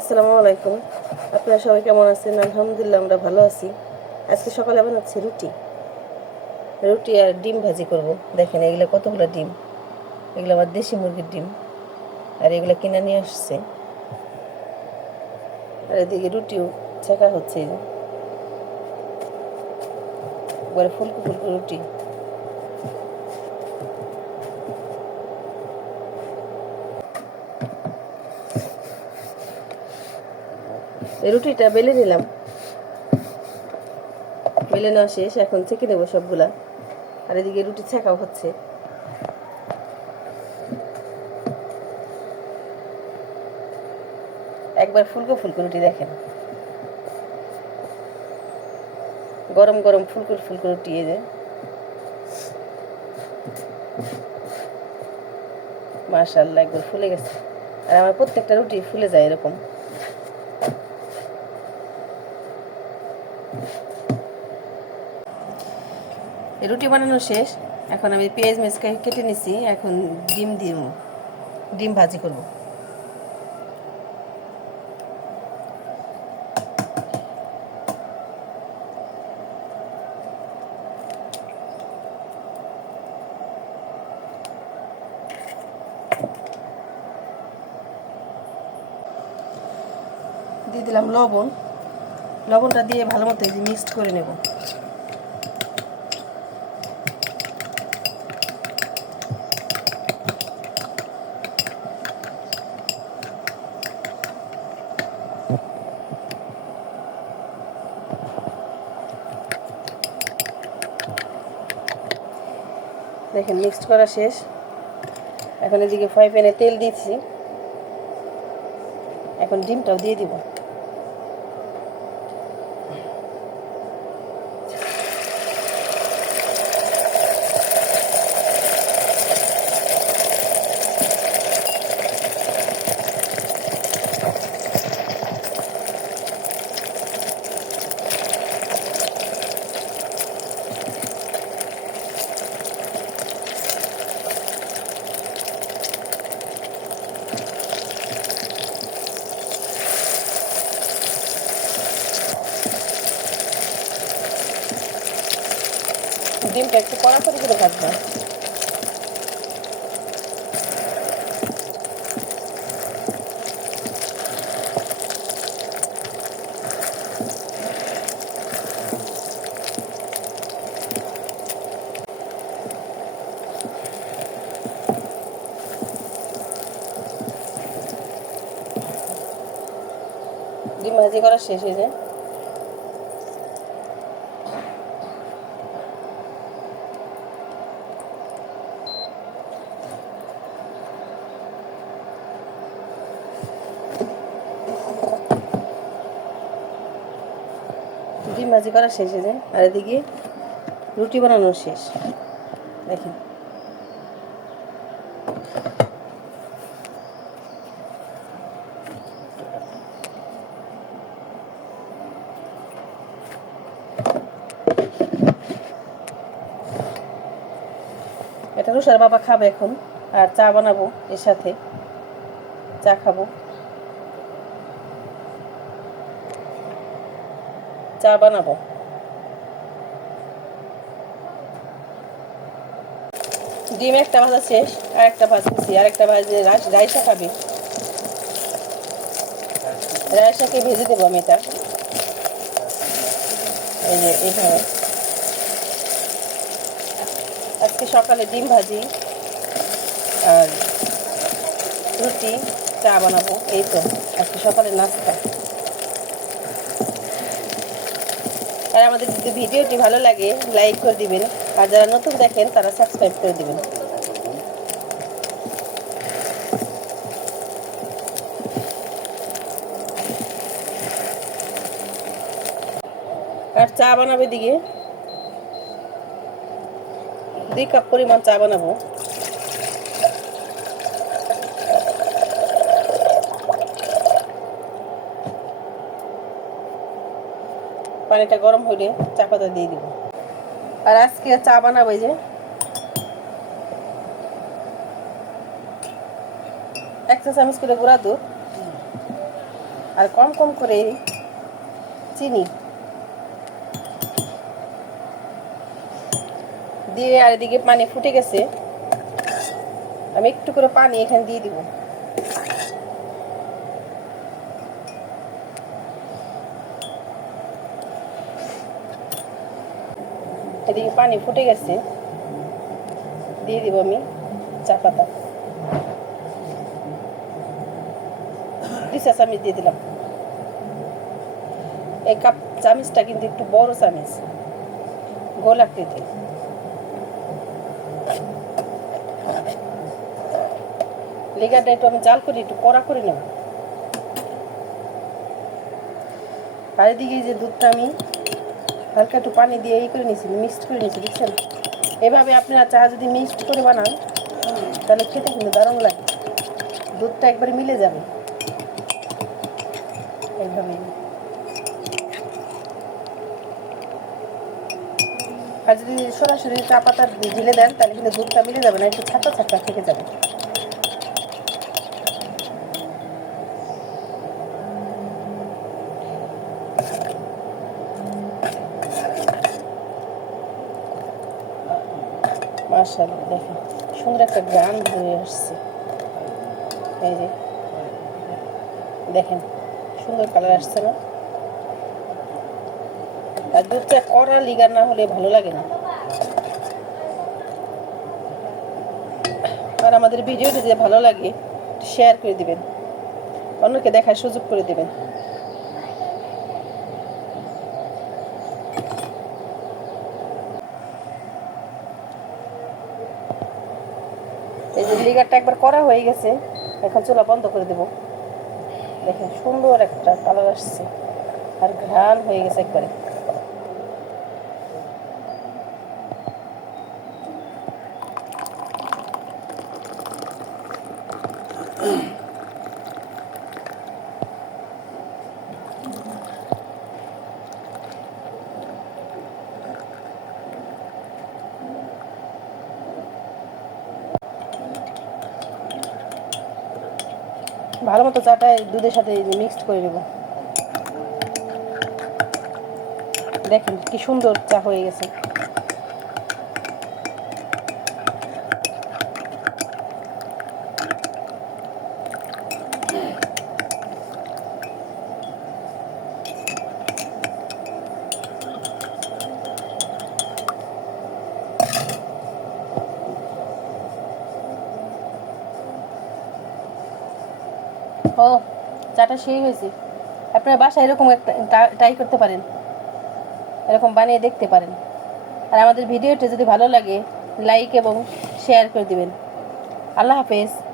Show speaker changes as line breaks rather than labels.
আসসালামু আলাইকুম। আপনারা সবাই কেমন আছেন? আলহামদুলিল্লাহ আমরা ভালো আছি। আজকে সকালে বানাচ্ছি রুটি। রুটি আর ডিম ভাজি করব। দেখেন, এগুলো কতগুলো ডিম? এগুলো আমার দেশি মুরগির ডিম। আর এগুলো কিনে নিয়ে আসছে। আর এদিকে রুটিও ছেঁকা হচ্ছে। একবারে ফুলকো ফুলকো রুটি। রুটিটা বেলে নিলাম। বেলে নেওয়া শেষ, এখন ছেঁকে নেব সবগুলা। আর এদিকে রুটি ছেঁকাও হচ্ছে। একবার ফুলকো ফুলকো রুটি দেখেন। গরম গরম ফুলকো ফুলকো রুটি যে। মাশাল্লাহ একবার ফুলে গেছে। আর আমার প্রত্যেকটা রুটি ফুলে যায় এরকম। রুটি বানানো শেষ। এখন আমি পেঁয়াজ মেজ কেটে নিছি, এখন ডিম দিব ডিম ভাজি করব। দিয়ে দিলাম লবণ। লবণটা দিয়ে ভালো মতো মিক্সড করে নেব। দেখেন মিক্সড করা শেষ। এখন এদিকে ফ্রাই প্যানে তেল দিচ্ছি। এখন ডিমটাও দিয়ে দিব। ডিমটা একটু কড়া করে করে ভাজবো। ডিম ভাজি করা শেষ হয়ে যায়। ডিম ভাজি করা শেষ হয়ে যায়। আর এদিকে রুটি বানানো শেষ। দেখেন। এটা রুষার বাবা খাবে এখন। আর চা বানাবো এর সাথে। চা খাব। চা বানাবো। ডিম একটা ভাজা শেষ, আর একটা ভাজতেছি আর একটা ভাজে রাইস- রাইসা খাবি। রাইসাকে ভেজে দেবো আমি এটা। এই যে এইভাবে। আজকে সকালে ডিম ভাজি, আর রুটি, চা বানাবো, এই তো। আজকে সকালে নাস্তা। আর আমাদের যদি ভিডিওটি ভালো লাগে লাইক করে দিবেন। আর যারা নতুন দেখেন, তারা সাবস্ক্রাইব করে দিবেন। আর চা বানাবে দিকে দুই কাপ পরিমাণ চা বানাবো। পানিটা গরম হলে চা পাতা দিয়ে দিব। আর আজকে চা বানাবো যে। এক চা চামচ করে গুঁড়া দুধ। আর কম কম করে চিনি। দিয়ে আর এদিকে পানি ফুটে গেছে। আমি একটু করে পানি এখানে দিয়ে দিব। এদিকে পানি ফুটে গেছে। দিয়ে দিব আমি চা পাতা। দিশা চামিচ দিয়ে দিলাম। এই কাপ চামিচটা কিন্তু একটু বড় চামিচ। গোল আকৃতি। লেগারটা একটু আমি জাল করি একটু কড়া করে নেব। আর এদিকে যে দুধটা আমি হালকা একটু পানি দিয়ে ই করে নিয়েছি মিক্সড করে নিয়েছি, বুঝছেন? এভাবে আপনারা চা যদি মিক্সড করে বানান, তাহলে খেতে কিন্তু দারুণ লাগে। দুধটা একবারে মিলে যাবে। এইভাবে আর যদি সরাসরি চা পাতা ঢেলে দেন, তাহলে কিন্তু দুধটা মিলে যাবে না, একটু ছাপা ছাপা থেকে যাবে। মার্শাল্লাহ দেখেন, সুন্দর একটা গ্রাম হয়ে আসছে। এই যে, দেখেন, সুন্দর কালার আসছে না? আর দুধটা কড়া লিগার না হলে ভালো লাগে না। আর আমাদের ভিডিওটি যদি ভালো লাগে শেয়ার করে দিবেন। অন্যকে দেখার সুযোগ করে দিবেন। লিগারটা একবার করা হয়ে গেছে, এখন চুলা বন্ধ করে দেব। দেখেন সুন্দর একটা কালার আসছে, আর ঘ্রাণ হয়ে গেছে একবারে। ভালো মতো চাটা দুধের সাথে মিক্সড করে নেব। দেখেন কি সুন্দর চা হয়ে গেছে। ও, চাটা সেই হয়েছে। আপনার বাসা এরকম একটা ট্রাই করতে পারেন। এরকম বানিয়ে দেখতে পারেন। আর আমাদের ভিডিওটি যদি ভালো লাগে লাইক এবং শেয়ার করে দিবেন। আল্লাহ হাফেজ।